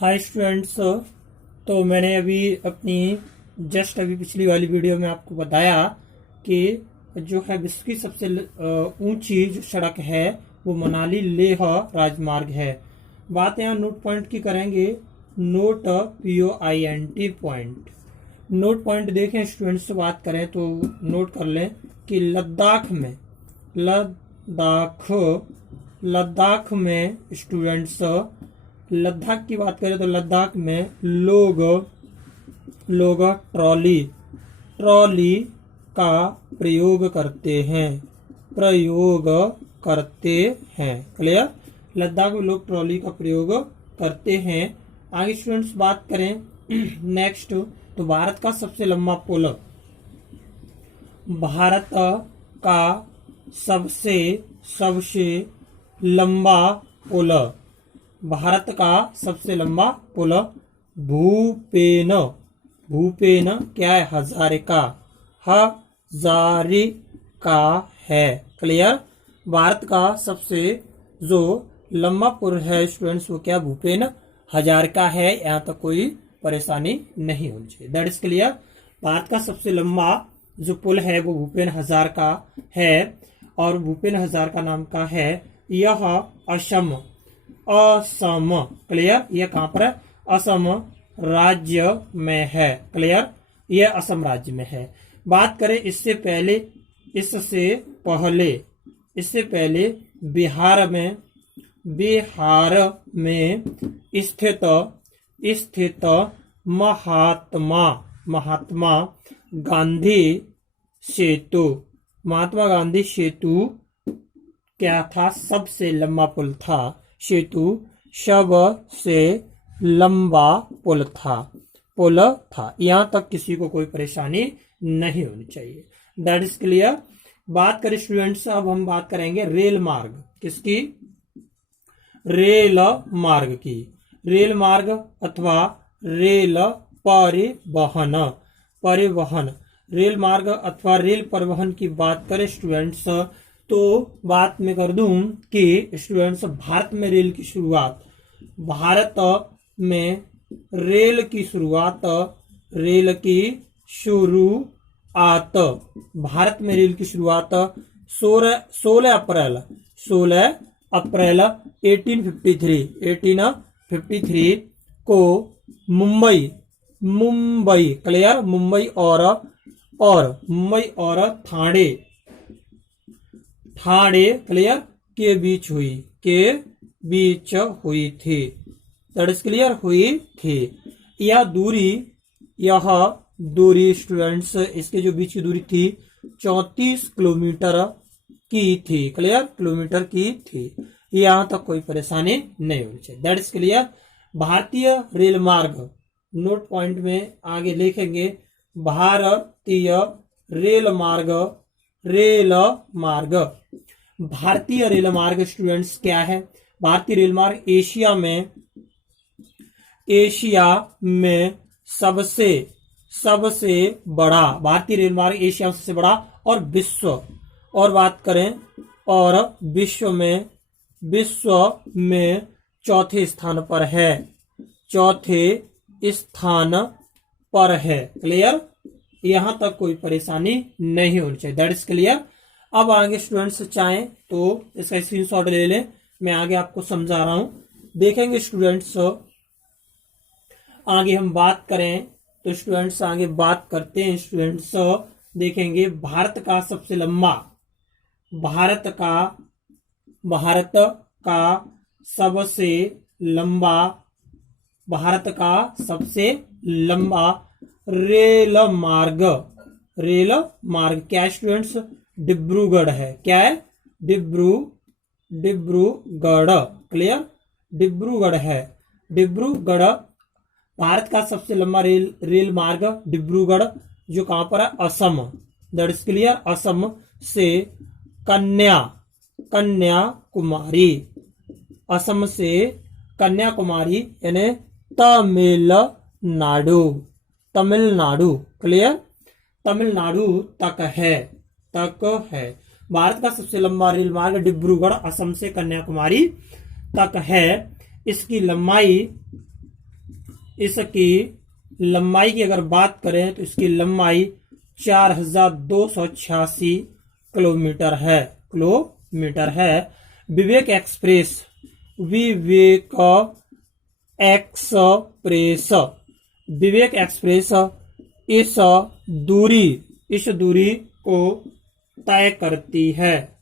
Hi students. तो मैंने अभी पिछली वाली वीडियो में आपको बताया कि जो है विश्व की सबसे ऊंची जो सड़क है वो मनाली लेह राजमार्ग है। बात यहाँ नोट पॉइंट की करेंगे। Note POINT point. Note point देखें स्टूडेंट्स से बात करें तो नोट कर लें कि लद्दाख में स्टूडेंट्स लद्दाख की बात करें तो लद्दाख में लोग ट्रॉली का प्रयोग करते हैं। क्लियर। लद्दाख में लोग ट्रॉली का प्रयोग करते हैं। आगे स्टूडेंट्स बात करें नेक्स्ट तो भारत का सबसे लंबा पुल। भारत का सबसे लंबा पुल। भारत का सबसे लंबा पुल भूपेन क्या है? हजारिका है। क्लियर। भारत का सबसे जो लंबा पुल है स्टूडेंट्स वो क्या? भूपेन हजारिका है। यहाँ तक कोई परेशानी नहीं होनी चाहिए। That is clear. भारत का सबसे लंबा जो पुल है वो भूपेन हजारिका है और भूपेन हजारिका नाम का है। यह असम क्लियर। यह कहां पर है? असम राज्य में है। क्लियर। यह असम राज्य में है। बात करें इससे पहले बिहार में स्थित महात्मा गांधी सेतु क्या था? सबसे लंबा पुल था। सेतु सबसे लंबा पुल था। यहां तक किसी को कोई परेशानी नहीं होनी चाहिए। That is clear. बात करें स्टूडेंट्स अब हम बात करेंगे रेल मार्ग। किसकी? रेल मार्ग की। रेल मार्ग अथवा रेल परिवहन रेल मार्ग अथवा रेल परिवहन की बात करें स्टूडेंट्स तो बात मैं कर दूं कि स्टूडेंट्स भारत में रेल की शुरुआत 16 अप्रैल 1853 को मुंबई क्लियर। मुंबई और ठाणे क्लियर के बीच हुई थी। That is clear. हुई थी। यह दूरी स्टूडेंट्स इसके जो बीच की दूरी थी 34 किलोमीटर की थी। क्लियर। किलोमीटर की थी। यहां तक कोई परेशानी नहीं होनी चाहिए। That is clear. भारतीय रेल मार्ग नोट पॉइंट में आगे लिखेंगे। भारतीय रेल मार्ग स्टूडेंट्स क्या है? भारतीय रेल मार्ग एशिया में सबसे बड़ा। भारतीय रेल मार्ग एशिया में सबसे बड़ा और विश्व में चौथे स्थान पर है। क्लियर। यहां तक कोई परेशानी नहीं होनी चाहिए। That is clear. अब आगे स्टूडेंट्स चाहें तो इसका स्क्रीनशॉट ले लें। मैं आगे आपको समझा रहा हूं। देखेंगे स्टूडेंट्स आगे हम बात करें तो स्टूडेंट्स आगे बात करते हैं। स्टूडेंट्स देखेंगे भारत का सबसे लंबा रेल मार्ग क्या है स्टूडेंट्स? डिब्रूगढ़ है। क्या है? डिब्रूगढ़। क्लियर। डिब्रूगढ़ है। डिब्रूगढ़ भारत का सबसे लंबा रेल मार्ग डिब्रूगढ़ जो कहां पर है? Assam. That is clear. Assam से कन्याकुमारी यानी तमिलनाडु। क्लियर। तमिलनाडु तक है। भारत का सबसे लंबा रेल मार्ग डिब्रूगढ़ असम से कन्याकुमारी तक है। इसकी लंबाई इसकी लंबाई की अगर बात करें तो इसकी लंबाई 4286 किलोमीटर है। विवेक एक्सप्रेस इस दूरी को तय करती है।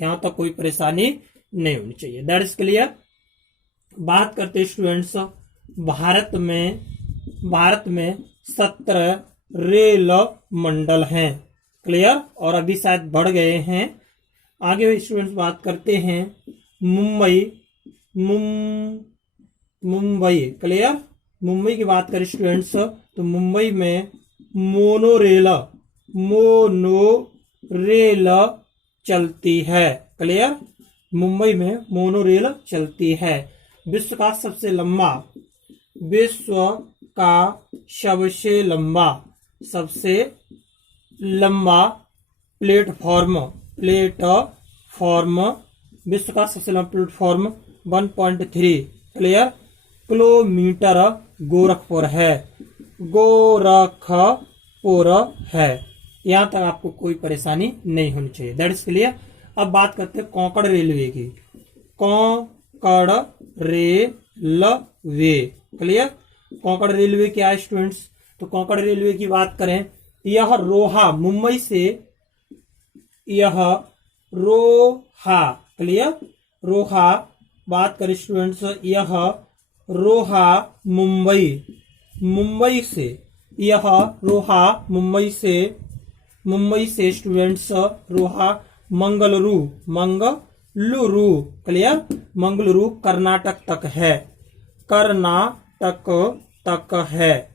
यहां तक कोई परेशानी नहीं होनी चाहिए। That is clear. बात करते स्टूडेंट्स, भारत में 17 रेल मंडल हैं। क्लियर। और अभी शायद बढ़ गए हैं। आगे स्टूडेंट्स बात करते हैं मुंबई। क्लियर। मुंबई की बात करें स्टूडेंट्स तो मुंबई में मोनोरेल चलती है। क्लियर। मुंबई में मोनोरेल चलती है। विश्व का सबसे लंबा प्लेटफॉर्म विश्व का सबसे लंबा प्लेटफॉर्म 1.3 क्लियर किलोमीटर गोरखपुर है। यहां तक आपको कोई परेशानी नहीं होनी चाहिए। That is clear. अब बात करते हैं कोंकण रेलवे की। Konkan railway. Clear. Konkan railway क्या है स्टूडेंट्स? तो कोंकण रेलवे की बात करें, यह रोहा मुंबई से क्लियर रोहा बात करें स्टूडेंट्स, यह रोहा मुंबई से स्टूडेंट्स रोहा मंगलुरु क्लियर मंगलुरु कर्नाटक तक है।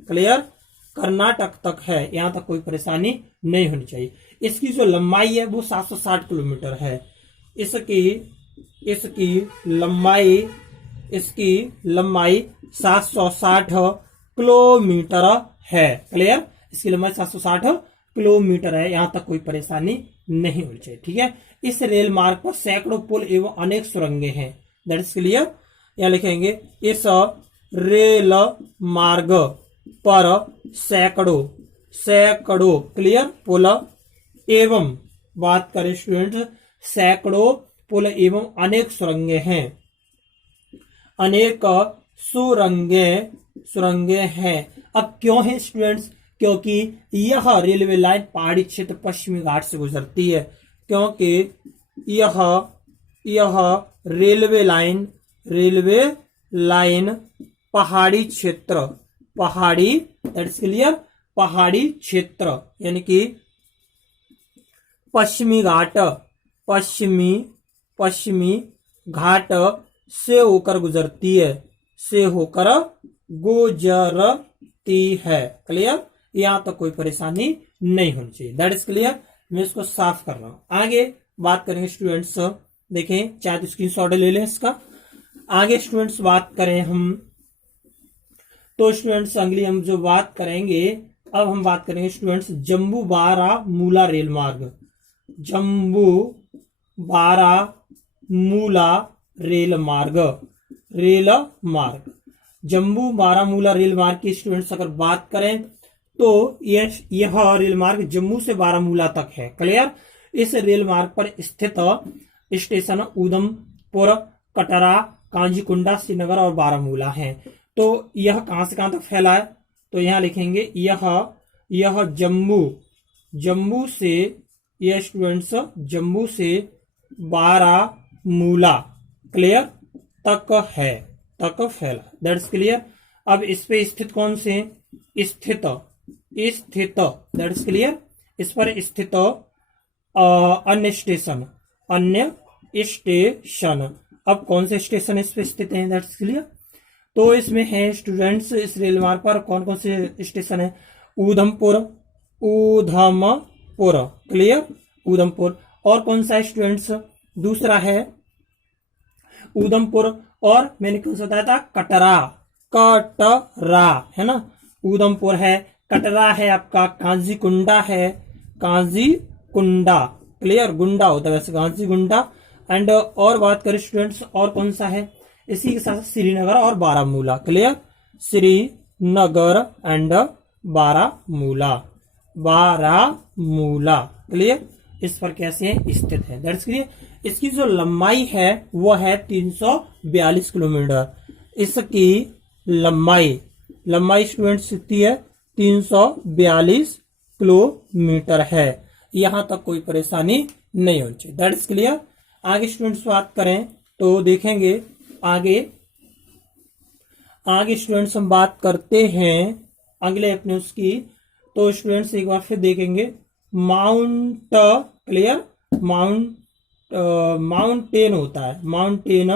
क्लियर कर्नाटक तक है। यहां तक कोई परेशानी नहीं होनी चाहिए। इसकी जो लंबाई है वो 760 किलोमीटर है। इसकी लंबाई 760 किलोमीटर है। क्लियर। इसकी लंबाई 760 किलोमीटर है। यहां तक कोई परेशानी नहीं होनी चाहिए। ठीक है। इस रेल मार्ग पर सैकड़ों पुल एवं अनेक सुरंगें हैं। That is clear. यहां लिखेंगे इस रेल मार्ग पर सैकड़ों क्लियर पुल एवं बात करें स्टूडेंट सैकड़ों पुल एवं अनेक सुरंगें हैं। अब क्यों है स्टूडेंट्स? क्योंकि यह रेलवे लाइन पहाड़ी क्षेत्र पश्चिमी घाट से गुजरती है। क्योंकि यह रेलवे लाइन पहाड़ी क्षेत्र यानी कि पश्चिमी घाट से होकर गुजरती है। क्लियर। यहां तक कोई परेशानी नहीं होनी चाहिए। That is clear. मैं इसको साफ कर रहा हूं। आगे बात करेंगे स्टूडेंट्स, देखें चाहे तो स्क्रीनशॉट ले लें इसका। आगे स्टूडेंट्स बात करें हम तो स्टूडेंट्स अगली हम जो बात करेंगे, अब हम बात करेंगे स्टूडेंट्स जम्मू बारामूला रेल मार्ग। जम्मू बारामूला रेल मार्ग की स्टूडेंट्स अगर बात करें तो यह रेल मार्ग जम्मू से बारामूला तक है। क्लियर। इस रेल मार्ग पर स्थित स्टेशन उधमपुर, कटरा, कांजीकुंडा, श्रीनगर और बारामूला हैं। तो यह कहां से कहां तक फैला है? तो यहां लिखेंगे यह जम्मू से यह स्टूडेंट्स जम्मू से बारामूला क्लियर तक फैला। That's clear. अब इस पे स्थित कौन से स्थित दैट्स क्लियर। इस पर स्थित अन्य स्टेशन अब कौन से स्टेशन इस पे स्थित हैं? That's clear. तो इसमें है स्टूडेंट्स इस रेल मार्ग पर कौन कौन से स्टेशन है? उधमपुर क्लियर उधमपुर। और कौन सा है स्टूडेंट्स? दूसरा है उधमपुर और मैंने कौन सा बताया था? कटरा है ना। उधमपुर है, कटरा है, आपका कांजीकुंडा है, क्लियर गुंडा होता है वैसे कांजीकुंडा। एंड और बात करें स्टूडेंट्स और कौन सा है? इसी के साथ श्रीनगर और Baramulla. Clear, Srinagar and Baramulla, Baramulla. Clear, इस पर कैसे स्थित है, दैट्स क्लियर। इसकी जो लंबाई है वो है 342 किलोमीटर। इसकी लंबाई स्टूडेंट्स कितनी है, 342 किलोमीटर है। यहां तक कोई परेशानी नहीं होनी चाहिए, दैट्स क्लियर। आगे स्टूडेंट्स बात करें तो देखेंगे आगे स्टूडेंट्स हम बात करते हैं अगले अपने उसकी। तो स्टूडेंट्स एक बार फिर देखेंगे माउंट, क्लियर, माउंटेन होता है, mountain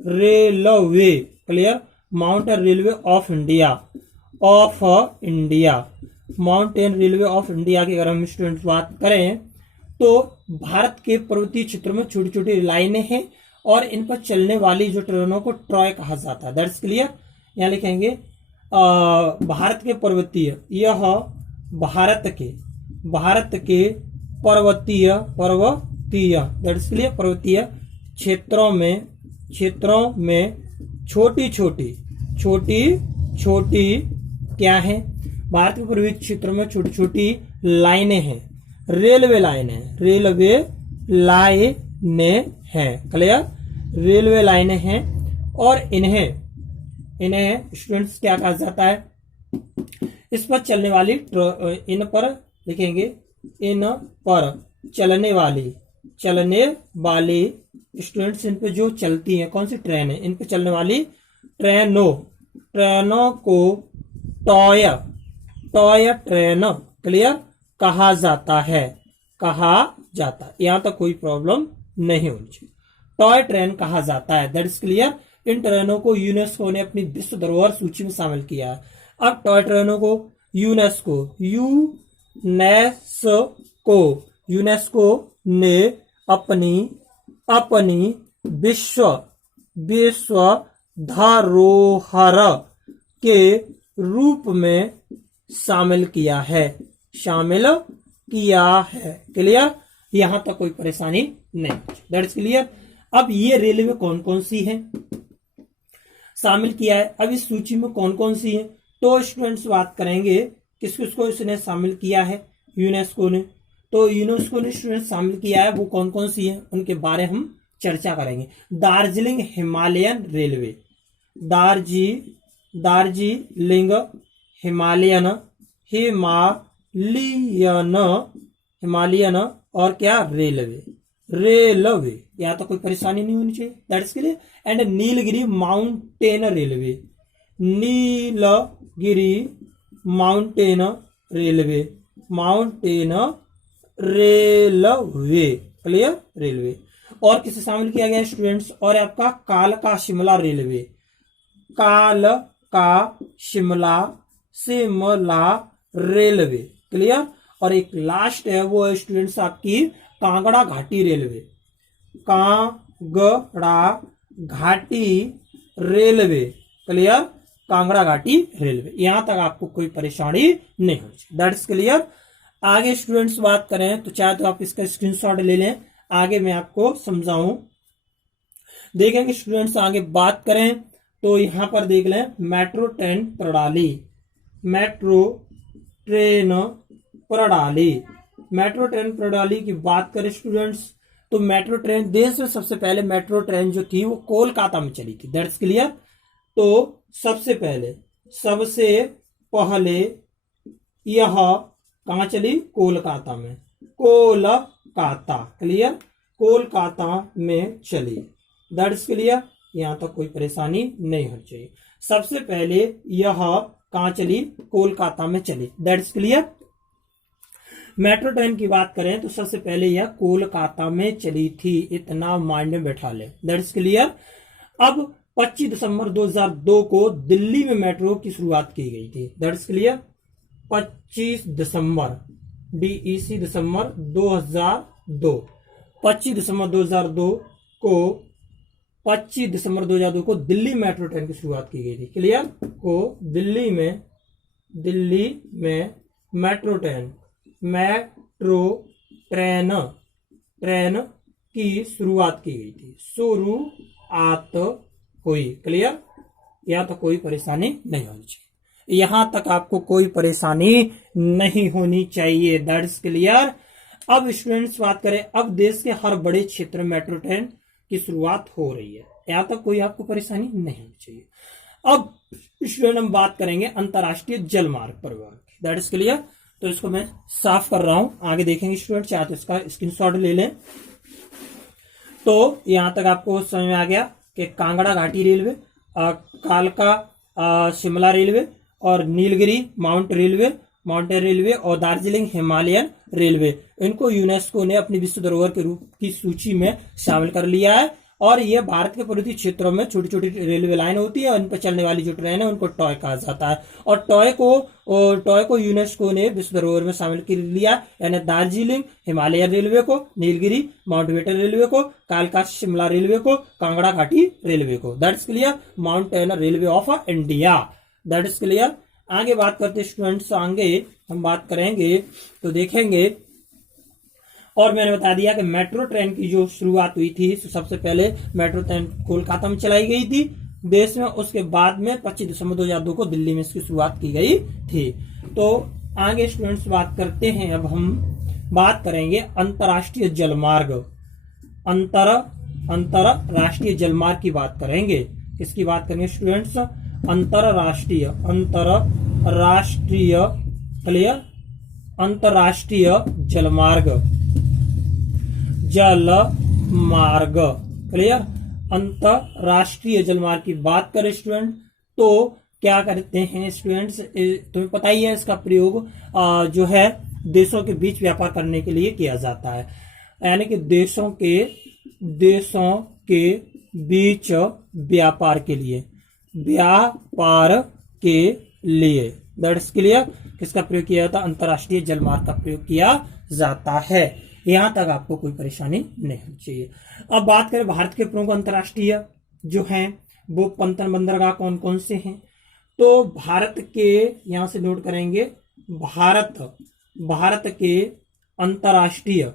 railway. Clear, mountain railway of India, mountain railway of India की अगर हम स्टूडेंट्स बात करें तो भारत के पर्वतीय क्षेत्रों में छोटी छोटी लाइनें हैं और इन पर चलने वाली जो ट्रेनों को ट्रॉय कहा जाता है, दैट्स क्लियर। यहाँ लिखेंगे भारत के पर्वतीय, यह भारत के पर्वतीय दैट्स क्लियर, पर्वतीय क्षेत्रों में छोटी छोटी क्या है, भारत के पूर्वी क्षेत्रों में छोटी छोटी लाइनें हैं, रेलवे लाइनें हैं। क्लियर, रेलवे लाइनें हैं और इन्हें स्टूडेंट्स क्या कहा जाता है, इस पर चलने वाली, इन पर लिखेंगे, इन पर चलने वाली स्टूडेंट्स, इन पे जो चलती हैं, कौन सी ट्रेन है, इन पे चलने वाली ट्रेनों को टॉय ट्रेन, क्लियर, कहा जाता है। यहां तक कोई प्रॉब्लम नहीं होनी चाहिए, टॉय ट्रेन कहा जाता है, दैट इज क्लियर। इन ट्रेनों को यूनेस्को ने अपनी विश्व धरोहर सूची में शामिल किया है। अब टॉय ट्रेनों को यूनेस्को ने अपनी विश्व धरोहर के रूप में शामिल किया है। क्लियर, यहां तक कोई परेशानी नहीं, दैट्स क्लियर। अब ये रेलवे कौन कौन सी है शामिल किया है, अब इस सूची में कौन कौन सी है, तो स्टूडेंट्स बात करेंगे किस किसको इसने शामिल किया है, यूनेस्को ने। तो यूनेस्को ने स्टूडेंट्स शामिल किया है, वो कौन कौन सी है उनके बारे हम चर्चा करेंगे। Darjeeling Himalayan railway, Darjeeling Himalayan और क्या, रेलवे, यहाँ तो कोई परेशानी नहीं होनी चाहिए, that's clear. And Nilgiri mountain railway, clear, railway. और किसे शामिल किया गया स्टूडेंट्स, और आपका कालका Shimla railway, Shimla railway, clear. और एक लास्ट है वो है स्टूडेंट्स आपकी कांगड़ा घाटी रेलवे, क्लियर, कांगड़ा घाटी रेलवे। यहां तक आपको कोई परेशानी नहीं होगी, दैट्स क्लियर। आगे स्टूडेंट्स बात करें तो चाहे तो आप इसका स्क्रीनशॉट ले लें, आगे मैं आपको समझाऊं। देखेंगे स्टूडेंट्स आगे बात करें तो यहां पर देख लें मेट्रो ट्रेन प्रणाली की बात करें स्टूडेंट्स तो मेट्रो ट्रेन, देश में सबसे पहले मेट्रो ट्रेन जो थी वो कोलकाता में चली थी, दैट्स क्लियर। तो सबसे पहले यह कहां चली, कोलकाता में, क्लियर, कोलकाता में चली, दैट्स क्लियर। यहां तक कोई परेशानी नहीं होनी चाहिए। सबसे पहले यह कहां चली, कोलकाता में चली, दैट्स क्लियर। मेट्रो ट्रेन की बात करें तो सबसे पहले यह कोलकाता में चली थी, इतना माइंड में बैठा ले, दैट्स क्लियर। अब 25 दिसंबर 2002 को दिल्ली में मेट्रो की शुरुआत की गई थी, दैट्स क्लियर। 25 दिसंबर 2002, 25 दिसंबर 2002 को दिल्ली मेट्रो ट्रेन की शुरुआत की गई थी, क्लियर। को दिल्ली में मेट्रो ट्रेन की शुरुआत की गई थी, शुरुआत हुई। क्लियर, यहाँ तक कोई परेशानी नहीं होनी चाहिए, यहां तक आपको कोई परेशानी नहीं होनी चाहिए। That is clear. अब स्टूडेंट्स बात करें, अब देश के हर बड़े क्षेत्र में मेट्रो ट्रेन की शुरुआत हो रही है, यहां तक कोई आपको परेशानी नहीं होनी चाहिए। अब स्टूडेंट हम बात करेंगे अंतरराष्ट्रीय जल मार्ग परिवहन की। That is clear. तो इसको मैं साफ कर रहा हूं, आगे देखेंगे स्टूडेंट, चाहे तो इसका स्क्रीनशॉट ले लें। तो यहां तक आपको समझ में आ गया कि कांगड़ा घाटी रेलवे, कालका शिमला रेलवे और नीलगिरी माउंटेन रेलवे और दार्जिलिंग हिमालयन रेलवे, इनको यूनेस्को ने अपनी विश्व धरोहर के रूप की सूची में शामिल कर लिया है। और ये भारत के पर्वतीय क्षेत्रों में छोटी छोटी रेलवे लाइन होती है, उन पर चलने वाली जो ट्रेन है उनको टॉय कहा जाता है। और टॉय को यूनेस्को ने विश्व धरोहर में शामिल कर लिया, यानी दार्जिलिंग हिमालयन रेलवे को, नीलगिरी माउंटेन रेलवे को, कालका शिमला रेलवे को, कांगड़ा घाटी रेलवे को। That is clear. Mountain railway of India. That is clear. आगे बात करते स्टूडेंट्स, आगे हम बात करेंगे तो देखेंगे, और मैंने बता दिया कि मेट्रो ट्रेन की जो शुरुआत हुई थी, सबसे पहले मेट्रो ट्रेन कोलकाता में चलाई गई थी देश में, उसके बाद में 25 दिसंबर 2002 को दिल्ली में इसकी शुरुआत की गई थी। तो आगे स्टूडेंट्स बात करते हैं, अब हम बात करेंगे अंतरराष्ट्रीय जलमार्ग। अंतरराष्ट्रीय जलमार्ग की बात करेंगे। किसकी बात करेंगे स्टूडेंट्स? अंतरराष्ट्रीय क्लियर, अंतरराष्ट्रीय जलमार्ग क्लियर। अंतरराष्ट्रीय जलमार्ग की बात करें स्टूडेंट तो क्या करते हैं स्टूडेंट्स, तुम्हें पता ही है इसका प्रयोग जो है देशों के बीच व्यापार करने के लिए किया जाता है, यानी कि देशों के बीच व्यापार के लिए दैट इज क्लियर। किसका प्रयोग किया जाता है? अंतरराष्ट्रीय जलमार्ग का प्रयोग किया जाता है। यहां तक आपको कोई परेशानी नहीं होनी चाहिए। अब बात करें भारत के प्रमुख अंतरराष्ट्रीय जो हैं वो बंदरगाह कौन कौन से हैं, तो भारत के, यहां से नोट करेंगे, भारत के अंतरराष्ट्रीय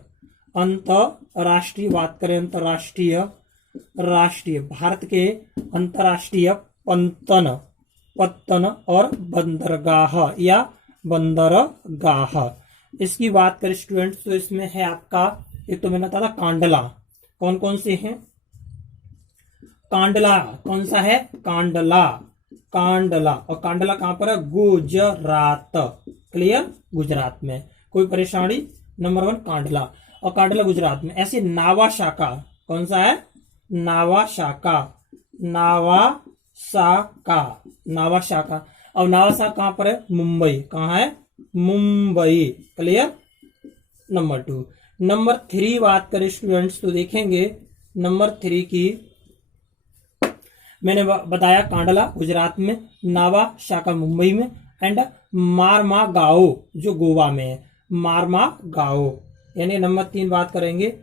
बात करें, भारत के अंतरराष्ट्रीय पत्तन और बंदरगाह, इसकी बात करें स्टूडेंट्स तो इसमें है आपका, एक तो मैंने बताया था कांडला। कौन कौन से हैं? कांडला कौन सा है? कांडला। और कांडला कहां पर है? गुजरात। क्लियर, गुजरात में। कोई परेशानी? नंबर 1 कांडला, और कांडला गुजरात में। ऐसे नावासाका, कौन सा है? नावासाका। और नावासाका कहां पर है? मुंबई। कहां है? मुंबई। Clear, number 2। नंबर 3 बात करें स्टूडेंट्स तो देखेंगे, नंबर 3 की मैंने बताया कांडला गुजरात में, नावासाका मुंबई में, एंड मारमागाओ जो गोवा में है, मारमागाओ। यानी नंबर 3 बात करेंगे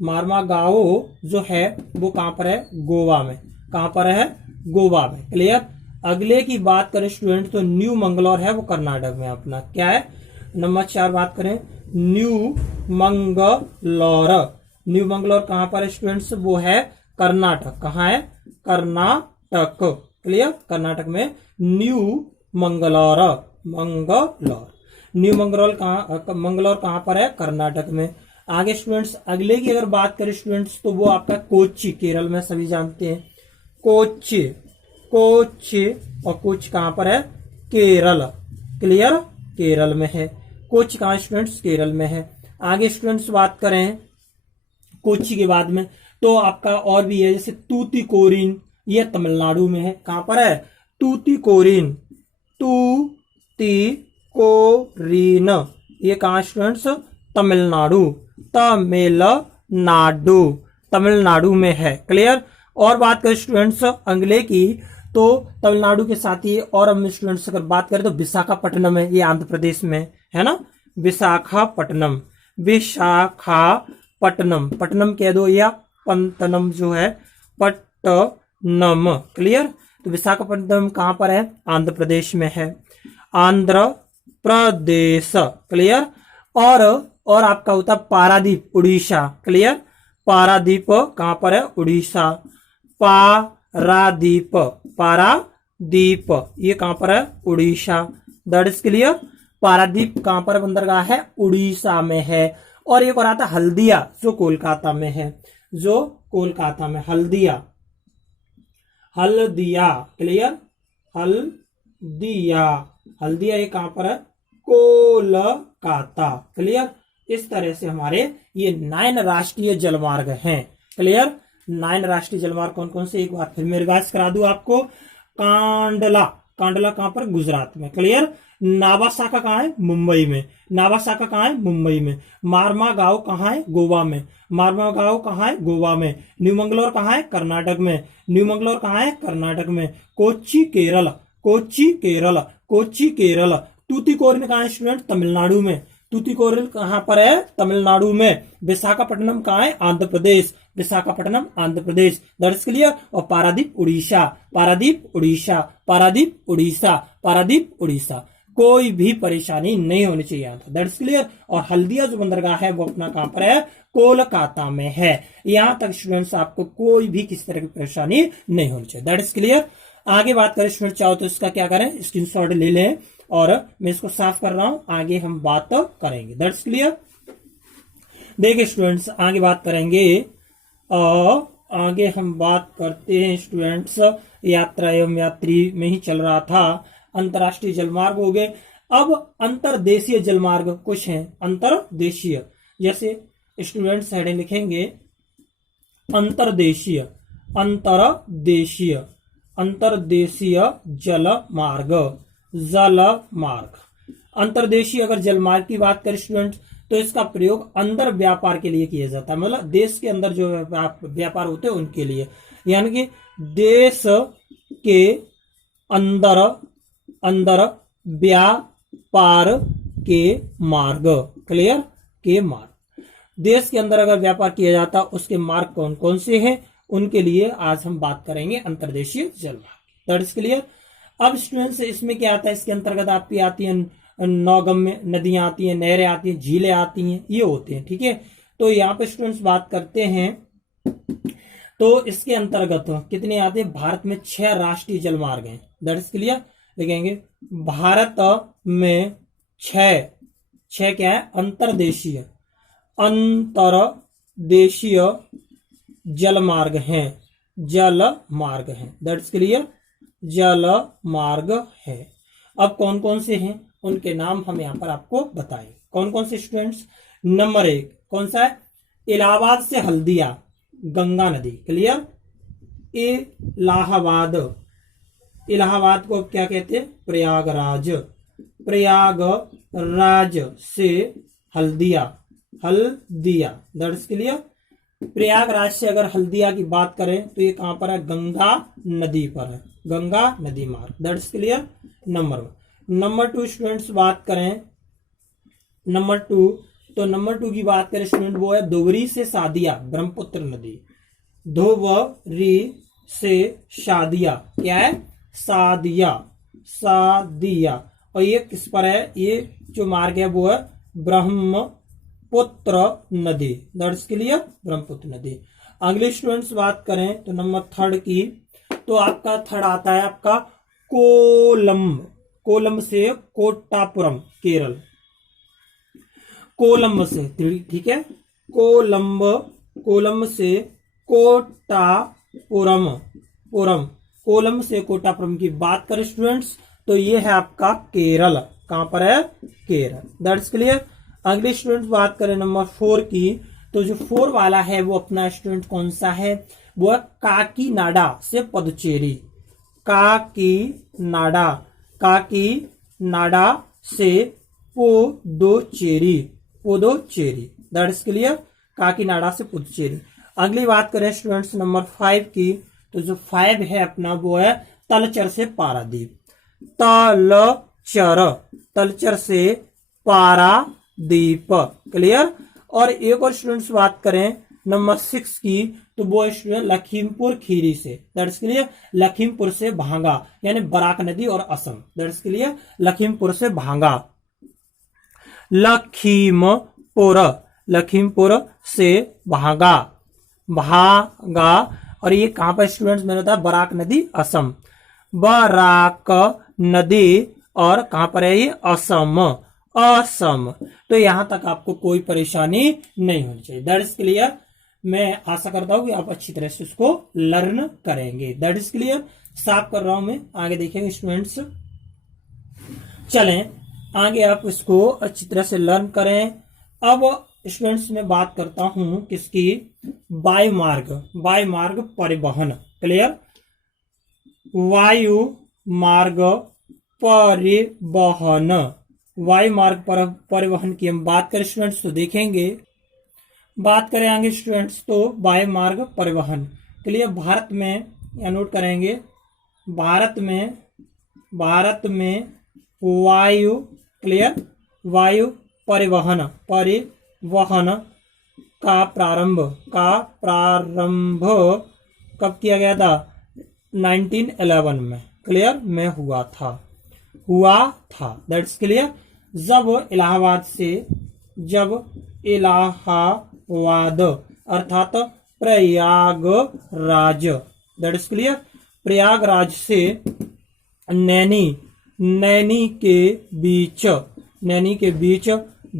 मारमागाओ जो है वो कहां पर है? गोवा में। कहां पर है? गोवा में। क्लियर। अगले की बात करें स्टूडेंट तो न्यू मंगलौर है, वो कर्नाटक में अपना। क्या है? नंबर 4 बात करें न्यू मंगलौर कहां पर है स्टूडेंट्स? वो है कर्नाटक। कहां है? कर्नाटक। क्लियर, कर्नाटक में न्यू मंगलौर। न्यू मंगलौर कहां पर है? कर्नाटक में। आगे स्टूडेंट्स अगले की अगर बात करें स्टूडेंट्स तो वो आपका कोच्चि, केरल में, सभी जानते हैं कोच्चि। और कोच्चि कहां पर है? केरल। क्लियर, केरल में है। कोच्चि कहां स्टूडेंट्स? केरल में है। आगे स्टूडेंट्स बात करें कोच्चि के बाद में तो आपका और भी है, जैसे तूतीकोरिन, ये तमिलनाडु में है। कहां पर है? तूतीकोरिन। ये कहां स्टूडेंट्स? तमिलनाडु में है। क्लियर। और बात करें स्टूडेंट्स अगले की तो तमिलनाडु के साथ ही और हम स्टूडेंट्स अगर बात करें तो विशाखापट्टनम है, ये आंध्र प्रदेश में है ना, विशाखापट्टनम। पट्टनम कह दो या पंतनम जो है पट्टनम। क्लियर। तो विशाखापट्टनम कहां पर है? आंध्र प्रदेश में है, आंध्र प्रदेश। क्लियर। और आपका होता पारादीप, उड़ीसा। क्लियर, पारादीप कहां पर है? उड़ीसा। पारादीप, पारादीप ये कहां पर है? Orissa. That is clear. Paradip कहां पर बंदरगाह है? उड़ीसा में है। और एक और आता है हल्दिया, जो कोलकाता में है, जो कोलकाता में। हल्दिया, हल्दिया क्लियर। हल्दिया, हल्दिया ये कहां पर है? कोलकाता। क्लियर। इस तरह से हमारे ये 9 राष्ट्रीय जलमार्ग हैं। क्लियर। 9 राष्ट्रीय जलमार्ग कौन कौन से? एक बार फिर मैं रिवाइज करा दूं आपको। कांडला, कांडला कहां पर? गुजरात में। क्लियर। नावासाका कहां है? मुंबई में। नावासाका कहां है? मुंबई में। मार्मागांव कहां है? गोवा में। मार्मागांव कहां है? गोवा में। न्यू मंगलोर कहां है? कर्नाटक में। न्यू मंगलोर कहां है? कर्नाटक में। कोच्चि केरल, कोच्चि केरल, कोच्चि केरल। तूतीकोरिन कहां है स्टूडेंट? तमिलनाडु में। तूतीकोरिन कहां पर है? तमिलनाडु में। विशाखापट्टनम कहां है? Andhra Pradesh. Visakhapatnam Andhra Pradesh. That is clear. और पारादीप उड़ीसा, पारादीप उड़ीसा, पारादीप उड़ीसा, पारादीप उड़ीसा। कोई भी परेशानी नहीं होनी चाहिए यहाँ था। That's clear. और हल्दिया जो बंदरगाह है वो अपना कहां पर है? कोलकाता में है। यहां तक स्टूडेंट्स आपको कोई भी किसी तरह की परेशानी नहीं होनी चाहिए। That is clear. आगे बात करें स्टूडेंट, चाहो तो इसका क्या करें? स्क्रीनशॉट ले लें। और मैं इसको साफ कर रहा हूं, आगे हम बात करेंगे। That's clear. देखिए स्टूडेंट्स, आगे बात करेंगे। आगे हम बात करते हैं स्टूडेंट्स, यात्रा एवं यात्री में ही चल रहा था। अंतरराष्ट्रीय जलमार्ग हो गए। अब अंतरदेशीय जलमार्ग कुछ हैं। अंतरदेशीय, जैसे स्टूडेंट्स हेडिंग लिखेंगे अंतरदेशीय, अंतरदेशीय, अंतरदेशीय जलमार्ग, जलमार्ग। अंतरदेशीय अगर जलमार्ग की बात करें स्टूडेंट्स, तो इसका प्रयोग अंदर व्यापार के लिए किया जाता है। मतलब देश के अंदर जो व्यापार होते हैं उनके लिए, यानी कि देश के अंदर, अंदर व्यापार के मार्ग। क्लियर। के मार्ग, देश के अंदर अगर व्यापार किया जाता उसके मार्ग कौन कौन से हैं, उनके लिए आज हम बात करेंगे अंतरदेशीय जलमार्ग। That is clear. अब स्टूडेंट्स इसमें क्या आता है? इसके अंतर्गत आपकी आती है नौगम्य नदियां आती हैं, नहरें आती हैं, झीलें आती हैं, ये होते हैं। ठीक है। तो यहाँ पे स्टूडेंट्स बात करते हैं, तो इसके अंतर्गत कितने आते हैं? भारत में 6 राष्ट्रीय जलमार्ग हैं। That is clear. लिखेंगे भारत में 6 क्या है? अंतरदेशीय, अंतरदेशीय जलमार्ग हैं, जलमार्ग हैं। That is clear. जलमार्ग है। अब कौन कौन से हैं उनके नाम हम यहां पर आपको बताएं। कौन कौन से स्टूडेंट्स? नंबर 1 कौन सा है? इलाहाबाद से हल्दिया, गंगा नदी। क्लियर। इलाहाबाद, इलाहाबाद को क्या कहते हैं? प्रयागराज। प्रयागराज से Haldia, Haldia. That is clear. Prayagraj से अगर हल्दिया की बात करें तो ये कहां पर है? गंगा नदी पर है, गंगा नदी मार्ग। That is clear. Number 1। Number 2 students बात करें, नंबर 2, तो नंबर 2 की बात करें स्टूडेंट, वो है धुबरी से सादिया, ब्रह्मपुत्र नदी। धुबरी से सादिया, क्या है? सादिया, सादिया। और ये किस पर है? ये जो मार्ग है वो है ब्रह्मपुत्र नदी। That's clear. ब्रह्मपुत्र नदी। अगले स्टूडेंट्स बात करें तो नंबर 3 की, तो आपका 3 आता है आपका कोलंब। कोलंब से कोट्टापुरम, केरल। कोलंब से, ठीक है। कोलंब, कोलंब से कोट्टापुरम, पुरम। कोलंब से कोट्टापुरम की बात करें स्टूडेंट्स, तो ये है आपका केरल। कहां पर है? केरल। That's clear. अगले स्टूडेंट्स बात करें नंबर 4 की, तो जो 4 वाला है वो अपना स्टूडेंट कौन सा है? वो है काकीनाडा से पुदुचेरी। काकीनाडा, काकीनाडा से Puducherry, Puducherry. That is clear. Kakinada से पुदुचेरी। अगली बात करें स्टूडेंट्स नंबर 5 की, तो जो 5 है अपना वो है तलचर से पारादीप। तलचर, तलचर से पारादीप। क्लियर। और एक और स्टूडेंट्स बात करें नंबर 6 की, तो वो स्टूडेंट लखीमपुर खीरी से। That's clear. लखीमपुर से भांगा, यानी बराक नदी और असम। That's clear. लखीमपुर से भांगा, लखीमपुर, लखीमपुर से भांगा, भागा, और ये कहां पर स्टूडेंट्स मैंने बताया, बराक नदी असम, बराक नदी, और कहां पर है ये, असम, असम। तो यहां तक आपको कोई परेशानी नहीं होनी चाहिए। That is clear. मैं आशा करता हूं कि आप अच्छी तरह से उसको लर्न करेंगे। That is clear. साफ कर रहा हूं मैं, आगे देखेंगे स्टूडेंट्स। चलें आगे, आप इसको अच्छी तरह से लर्न करें। अब स्टूडेंट्स में बात करता हूं किसकी, वायुमार्ग, वायुमार्ग परिवहन। क्लियर। वायु मार्ग परिवहन, वायु मार्ग परिवहन की हम बात करें स्टूडेंट्स तो देखेंगे, बात करें आगे स्टूडेंट्स तो वायु मार्ग परिवहन के लिए भारत में, या नोट करेंगे, भारत में वायु, क्लियर, वायु परिवहन का प्रारंभ कब किया गया था, 1911 में, क्लियर, में हुआ था। That's clear. जब इलाहाबाद अर्थात Prayagraj, that is clear, Prayagraj से नैनी के बीच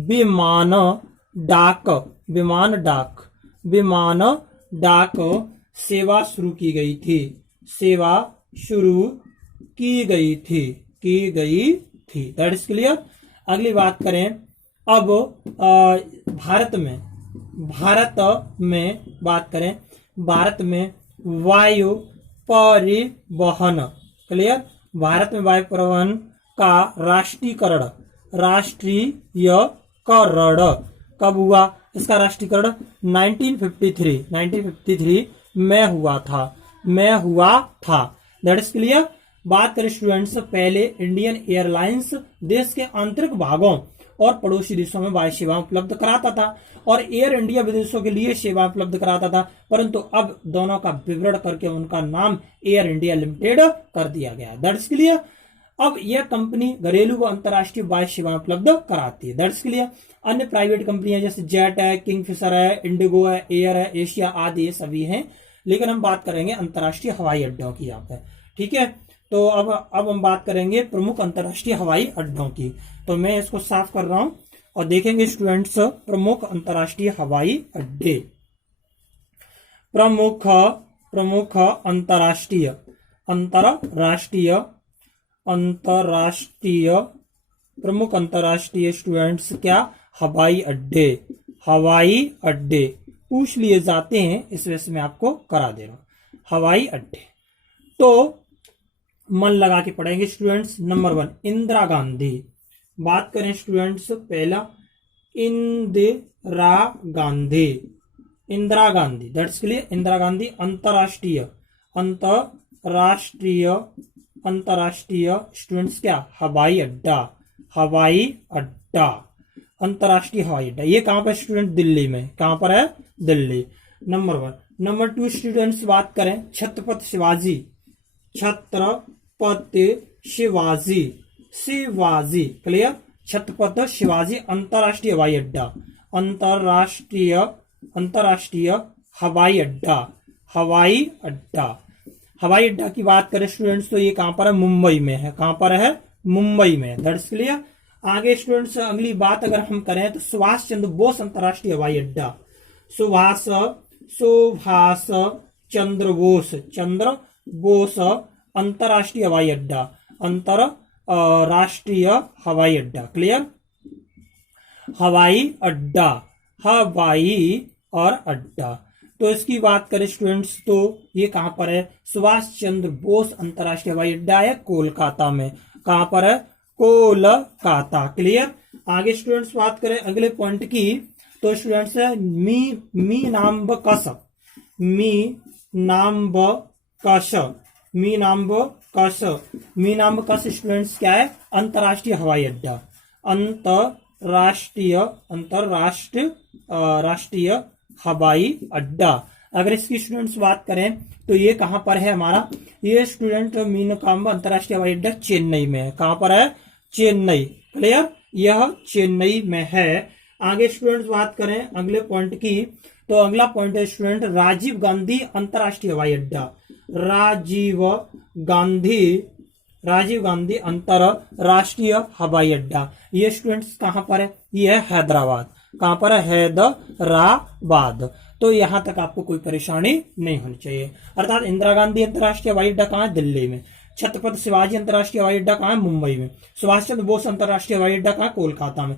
विमान डाक सेवा शुरू की गई थी। That is clear. अगली बात करें, अब भारत में वायु परिवहन, क्लियर, भारत में वायु परिवहन का राष्ट्रीयकरण कब हुआ, इसका राष्ट्रीयकरण 1953 में हुआ था। That is clear. बात करें स्टूडेंट्स, पहले इंडियन एयरलाइंस देश के आंतरिक भागों और पड़ोसी देशों में वायु सेवा उपलब्ध कराता था, और एयर इंडिया विदेशों के लिए सेवा उपलब्ध कराता था, परंतु अब दोनों का विवरण करके उनका नाम एयर इंडिया लिमिटेड कर दिया गया। That's clear. अब यह कंपनी घरेलू व अंतर्राष्ट्रीय वायु सेवा उपलब्ध कराती है। That's clear. अन्य प्राइवेट कंपनियां जैसे जेट है, किंगफिशर है, इंडिगो है, एयर है, एशिया आदि ये सभी हैं, लेकिन हम बात करेंगे अंतर्राष्ट्रीय हवाई अड्डों की यहाँ पे। ठीक है, तो अब हम बात करेंगे प्रमुख अंतर्राष्ट्रीय हवाई अड्डों की। तो मैं इसको साफ कर रहा हूं और देखेंगे स्टूडेंट्स, प्रमुख अंतर्राष्ट्रीय हवाई अड्डे, प्रमुख प्रमुख अंतर्राष्ट्रीय स्टूडेंट्स क्या, हवाई अड्डे पूछ लिए जाते हैं, इस वजह से मैं आपको करा दे रहा हूं। हवाई अड्डे तो मन लगा के पढ़ेंगे स्टूडेंट्स। नंबर 1 इंदिरा गांधी, बात करें स्टूडेंट्स, पहला इंदिरा गांधी, दैट्स क्लियर। इंदिरा गांधी अंतरराष्ट्रीय स्टूडेंट्स क्या, हवाई अड्डा, अंतरराष्ट्रीय हवाई अड्डा। ये कहां पर स्टूडेंट, दिल्ली में। कहां पर है, दिल्ली। नंबर 1। नंबर 2 स्टूडेंट्स बात करें, छत्रपति शिवाजी, क्लियर, छत्रपति शिवाजी अंतरराष्ट्रीय हवाई अड्डा, अंतरराष्ट्रीय हवाई अड्डा की बात करें स्टूडेंट्स तो ये कहां पर है, मुंबई में है। कहां पर है, मुंबई में। That's clear. आगे स्टूडेंट्स अगली बात अगर हम करें तो सुभाष चंद्र बोस अंतरराष्ट्रीय हवाई अड्डा, सुभाष चंद्र बोस अंतरराष्ट्रीय हवाई अड्डा, अंतरराष्ट्रीय हवाई अड्डा, क्लियर, हवाई और अड्डा। तो इसकी बात करें स्टूडेंट्स तो ये कहां पर है, सुभाष चंद्र बोस अंतरराष्ट्रीय हवाई अड्डा है कोलकाता में। कहां पर है, कोलकाता, क्लियर। आगे स्टूडेंट्स बात करें अगले पॉइंट की तो स्टूडेंट्स है मीनाम्बकस स्टूडेंट्स क्या है, अंतरराष्ट्रीय हवाई अड्डा, राष्ट्रीय हवाई अड्डा। अगर इसकी स्टूडेंट्स बात करें तो ये कहां पर है हमारा, ये स्टूडेंट मीनाम्बा अंतरराष्ट्रीय हवाई अड्डा चेन्नई में है। कहां पर है, चेन्नई, क्लियर, यह चेन्नई में है। आगे स्टूडेंट्स बात करें अगले पॉइंट की तो अगला पॉइंट है स्टूडेंट राजीव गांधी अंतरराष्ट्रीय हवाई अड्डा। राजीव गांधी अंतरराष्ट्रीय हवाई अड्डा ये स्टूडेंट्स कहां पर है? ये है हैदराबाद। कहां पर है? हैदराबाद। तो यहां तक आपको कोई परेशानी नहीं होनी चाहिए। अर्थात इंदिरा गांधी अंतरराष्ट्रीय हवाई अड्डा कहां है? दिल्ली में। छत्रपति शिवाजी अंतरराष्ट्रीय हवाई अड्डा कहां है? मुंबई में। सुभाष चंद्र बोस अंतरराष्ट्रीय हवाई अड्डा कहां है? कोलकाता में।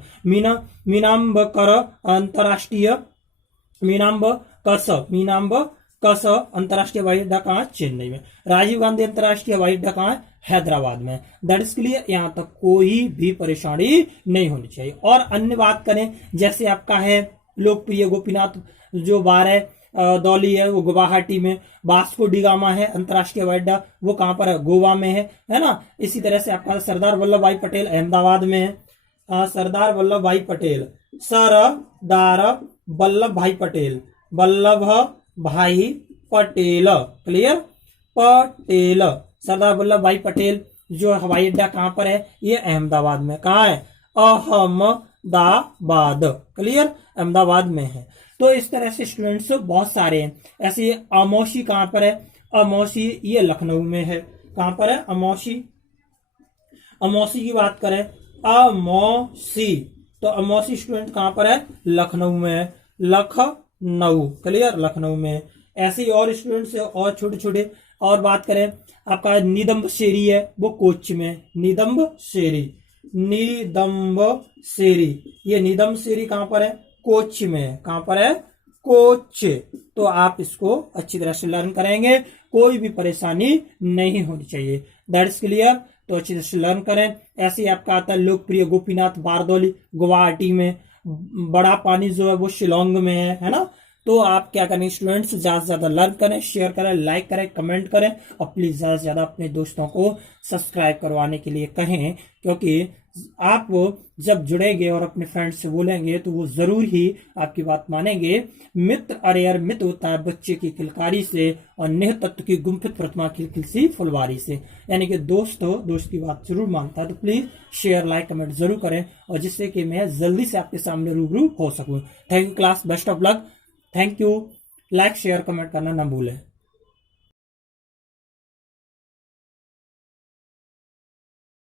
मीनाम्बकस अंतरराष्ट्रीय हवाई अड्डा कहां है? चेन्नई में। राजीव गांधी अंतरराष्ट्रीय हवाई अड्डा कहां है? हैदराबाद में। That is clear. यहां तक कोई भी परेशानी नहीं होनी चाहिए। और अन्य बात करें, जैसे आपका है लोकप्रिय गोपीनाथ जो 12 दौली है वो गुवाहाटी में। वास्को डी गामा है अंतरराष्ट्रीय हवाई अड्डा, वो कहां पर है? गोवा में है ना। इसी तरह से आपका सरदार वल्लभ भाई पटेल अहमदाबाद में है। सरदार वल्लभ भाई पटेल क्लियर पटेल सरदार वल्लभ भाई पटेल जो हवाई अड्डा कहां पर है? ये अहमदाबाद में। कहां है? अहमदाबाद। क्लियर, अहमदाबाद में है। तो इस तरह से स्टूडेंट्स बहुत सारे हैं। ऐसे अमौसी कहां पर है? अमौसी ये लखनऊ में है। कहां पर है? अमौसी की बात करें, अमौसी, तो अमौसी स्टूडेंट कहां पर है? लखनऊ में है। लखनऊ, क्लियर, लखनऊ में। ऐसे ही और स्टूडेंट्स और छोटे छोटे और बात करें, आपका निदम्ब शेरी है वो कोच्च में। निदम्ब शेरी, ये निदम्ब शेरी कहां पर है? कोच्च में। कहां पर है? कोच्च। तो आप इसको अच्छी तरह से लर्न करेंगे, कोई भी परेशानी नहीं होनी चाहिए। That is clear. तो अच्छी तरह से लर्न करें। ऐसे ही आपका आता है लोकप्रिय गोपीनाथ बारदौली गुवाहाटी में। बड़ा पानी जो है वो शिलोंग में है ना। तो आप क्या करें स्टूडेंट्स, ज्यादा से ज्यादा लर्न करें, शेयर करें, लाइक करें, कमेंट करें और प्लीज ज्यादा से ज्यादा अपने दोस्तों को सब्सक्राइब करवाने के लिए कहें, क्योंकि आप वो जब जुड़ेंगे और अपने फ्रेंड्स से बोलेंगे तो वो जरूर ही आपकी बात मानेंगे। मित्र अरेयर मित्र होता है बच्चे की किलकारी से और नेह तत्व की गुम्फित प्रतिमा की खिलसी फुलवारी से। यानी कि दोस्त की बात जरूर मानता है। तो प्लीज शेयर, लाइक, कमेंट जरूर करें और जिससे कि मैं जल्दी से आपके सामने रूबरू हो सकूं। Thank you class, best of luck, thank you. Like share comment करना ना भूलें।